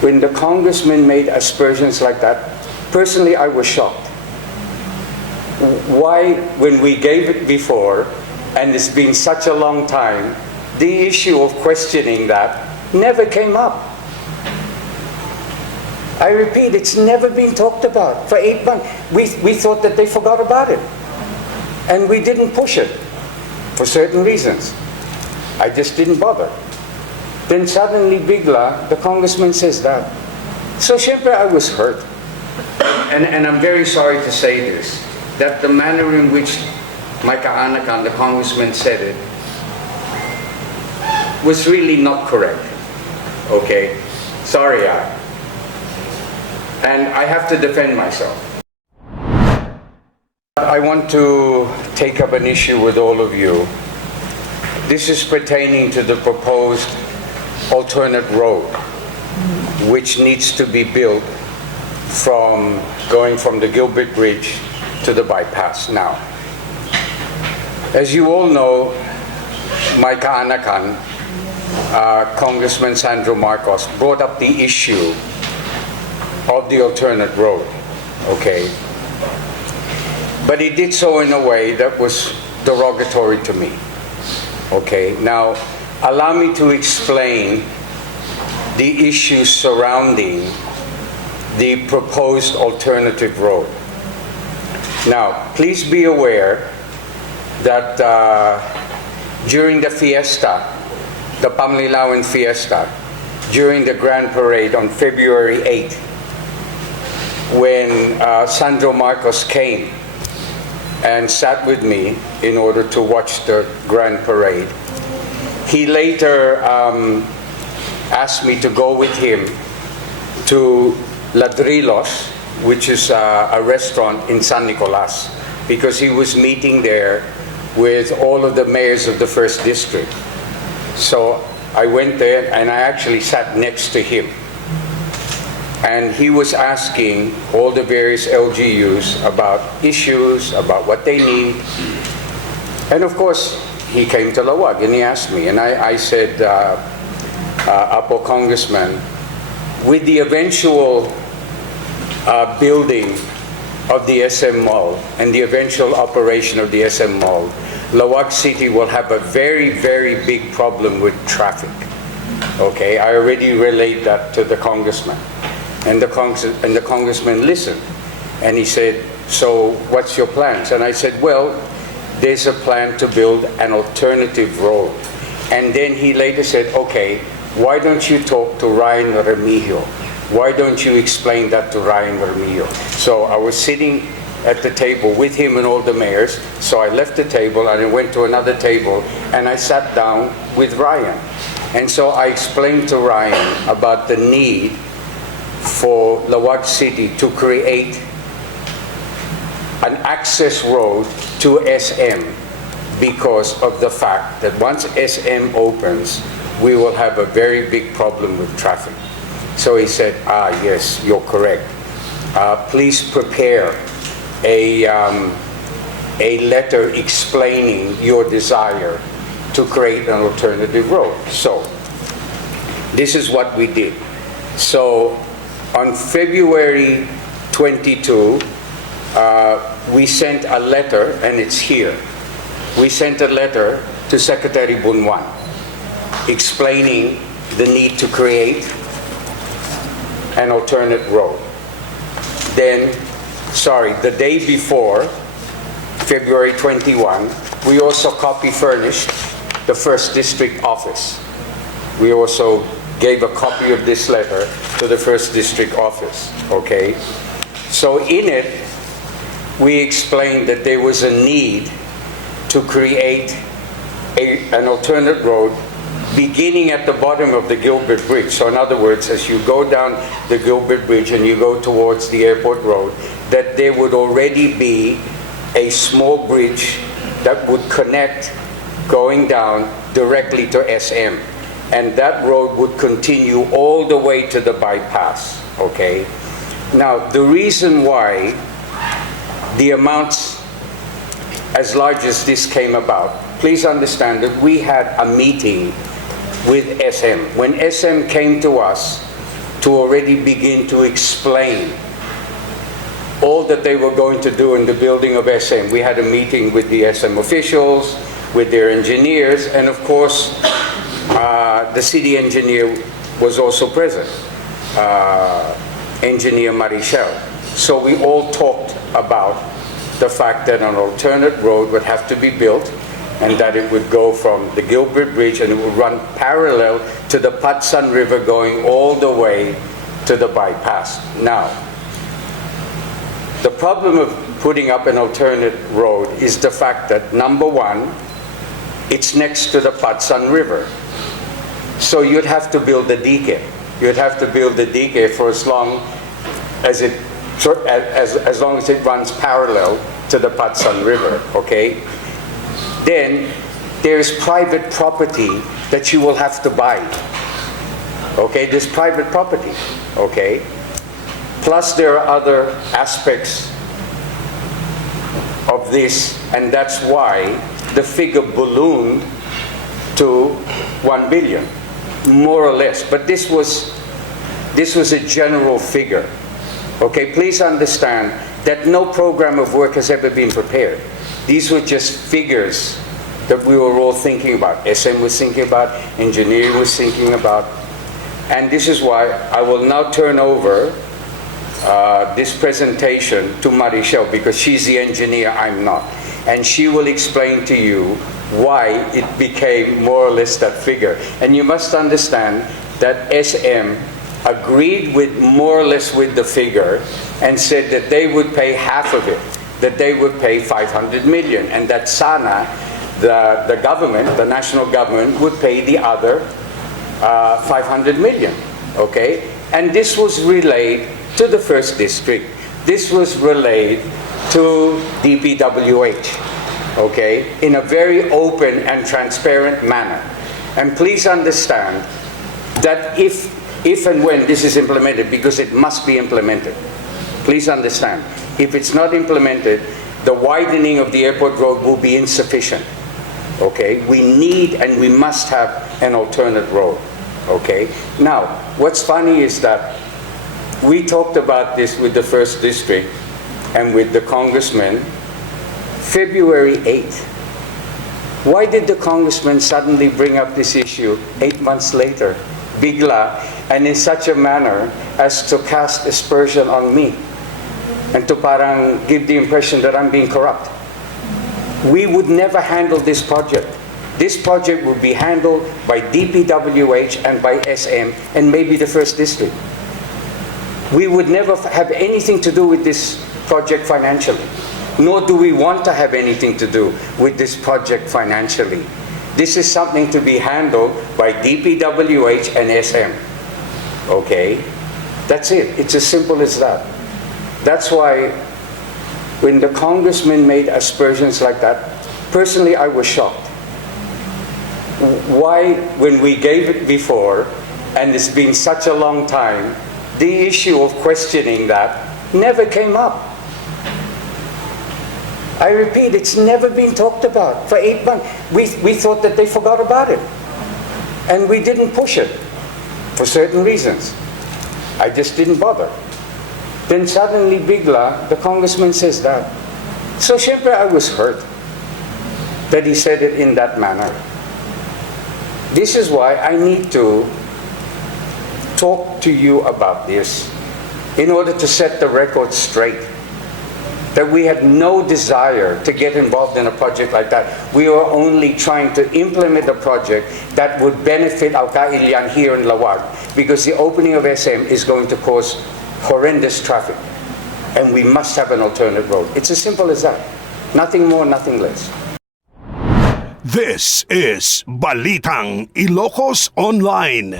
when the congressman made aspersions like that, personally I was shocked. Why, when we gave it before, and it's been such a long time, the issue of questioning that never came up? I repeat, it's never been talked about for 8 months. We thought that they forgot about it. And we didn't push it for certain reasons. I just didn't bother. Then suddenly, bigla, the congressman says that. So syempre, I was hurt. And I'm very sorry to say this, that the manner in which my kaanakan, the congressman, said it was really not correct. Okay? Sorry, and I have to defend myself. I want to take up an issue with all of you. This is pertaining to the proposed alternate road, which needs to be built going from the Gilbert Bridge to the bypass. Now, as you all know, my kaanakan, Congressman Sandro Marcos, brought up the issue of the alternate road, okay? But he did so in a way that was derogatory to me, okay? Now, allow me to explain the issues surrounding the proposed alternative road. Now, please be aware that during the fiesta, the Pamlilawan fiesta, during the Grand Parade on February 8th, when Sandro Marcos came and sat with me in order to watch the Grand Parade, he later asked me to go with him to Ladrillos, which is a restaurant in San Nicolas, because he was meeting there with all of the mayors of the first district. So I went there and I actually sat next to him. And he was asking all the various LGUs about issues, about what they need. And of course, he came to Lawag and he asked me, and I said, Apo Congressman, with the eventual building of the SM Mall and the eventual operation of the SM Mall, Lawag City will have a very, very big problem with traffic. Okay, I already relayed that to the congressman. And the congressman listened. And he said, so what's your plans? And I said, well, there's a plan to build an alternative road. And then he later said, okay, why don't you talk to Ryan Remigio? Why don't you explain that to Ryan Remigio? So I was sitting at the table with him and all the mayors. So I left the table and I went to another table and I sat down with Ryan. And so I explained to Ryan about the need for Lawag City to create an access road to SM because of the fact that once SM opens, we will have a very big problem with traffic. So he said, yes, you're correct. Please prepare a letter explaining your desire to create an alternative road. So this is what we did. So on February 22, we sent a letter, and it's here. We sent a letter to Secretary Bunwan explaining the need to create an alternate road. Then, the day before, February 21, we also copy furnished the first district office. We also gave a copy of this letter to the first district office, okay? So in it, we explained that there was a need to create an alternate road beginning at the bottom of the Gilbert Bridge. So in other words, as you go down the Gilbert Bridge and you go towards the airport road, that there would already be a small bridge that would connect going down directly to SM. And that road would continue all the way to the bypass, okay? Now, the reason why the amounts as large as this came about, please understand that we had a meeting with SM. When SM came to us to already begin to explain all that they were going to do in the building of SM. We had a meeting with the SM officials, with their engineers, and of course, the city engineer was also present, Engineer Marichel. So we all talked about the fact that an alternate road would have to be built, and that it would go from the Gilbert Bridge and it would run parallel to the Patsan River, going all the way to the bypass. Now, the problem of putting up an alternate road is the fact that, number one, it's next to the Patsan River. So you'd have to build a dike. You'd have to build a dike for as long as it runs parallel to the Patsan River, okay? Then there's private property that you will have to buy. Okay, there's private property, okay? Plus there are other aspects of this, and that's why the figure ballooned to 1 billion, more or less. But this was a general figure. Okay, please understand that no program of work has ever been prepared. These were just figures that we were all thinking about. SM was thinking about, engineering was thinking about. And this is why I will now turn over this presentation to Marichel, because she's the engineer, I'm not. And she will explain to you why it became more or less that figure. And you must understand that SM agreed with more or less with the figure and said that they would pay half of it, that they would pay 500 million, and that SANA, the government, the national government, would pay the other 500 million, okay? And this was relayed to the first district. This was relayed to DPWH, okay, in a very open and transparent manner. And please understand that if and when this is implemented, because it must be implemented, please understand, if it's not implemented, the widening of the airport road will be insufficient, okay? We need and we must have an alternate road, okay? Now, what's funny is that we talked about this with the first district and with the congressman February 8th. Why did the congressman suddenly bring up this issue 8 months later, bigla, and in such a manner as to cast aspersion on me and to parang give the impression that I'm being corrupt? We would never handle this project. This project would be handled by DPWH and by SM and maybe the first district. We would never have anything to do with this project financially, nor do we want to have anything to do with this project financially. This is something to be handled by DPWH and SM, okay? That's it. It's as simple as that. That's why when the congressman made aspersions like that, personally I was shocked. Why, when we gave it before, and it's been such a long time, the issue of questioning that never came up. I repeat, it's never been talked about for 8 months. We thought that they forgot about it. And we didn't push it for certain reasons. I just didn't bother. Then suddenly, bigla, the congressman says that. So syempre, I was hurt that he said it in that manner. This is why I need to talk to you about this in order to set the record straight. That we had no desire to get involved in a project like that. We were only trying to implement a project that would benefit our kailian here in Lawag, because the opening of SM is going to cause horrendous traffic, and we must have an alternate road. It's as simple as that. Nothing more, nothing less. This is Balitang Ilocos Online.